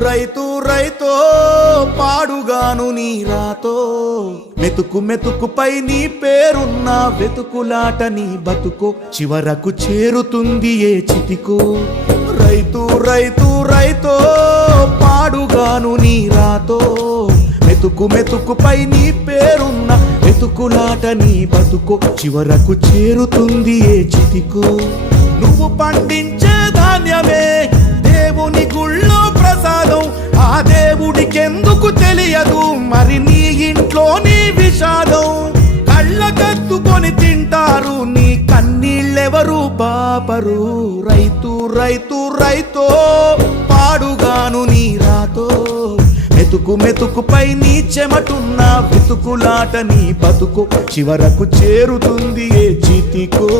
రైతు రైతో పాడుగాను నీ రాతో మెతుకు మెతుకుపై నీ పేరున్న వెతుకులాట నీ బతుకో చివరకు చేరుతుంది ఏ చితికో రైతు రైతు రైతో పాడుగాను నీ రాతో మెతుకు మెతుకుపై నీ పేరున్న వెతుకులాట నీ బతుకో చివరకు చేరుతుంది ఏ చితికో నువ్వు పండించే ధాన్యమే దేవుని గుళ్ళో ప్రసాదం ఆ దేవుడికెందుకు తెలియదు మరి నీ ఇంట్లో నీ విషాదం కళ్ళకత్తుకొని తింటారు నీ కన్నీళ్ళెవరు పాపరు రైతు రైతు రైతో పాడుగాను నీ రాతో మెతుకు మెతుకుపై నీ చెమటున్న వెతుకులాట నీ బతుకు చివరకు చేరుతుంది ఏ చితికో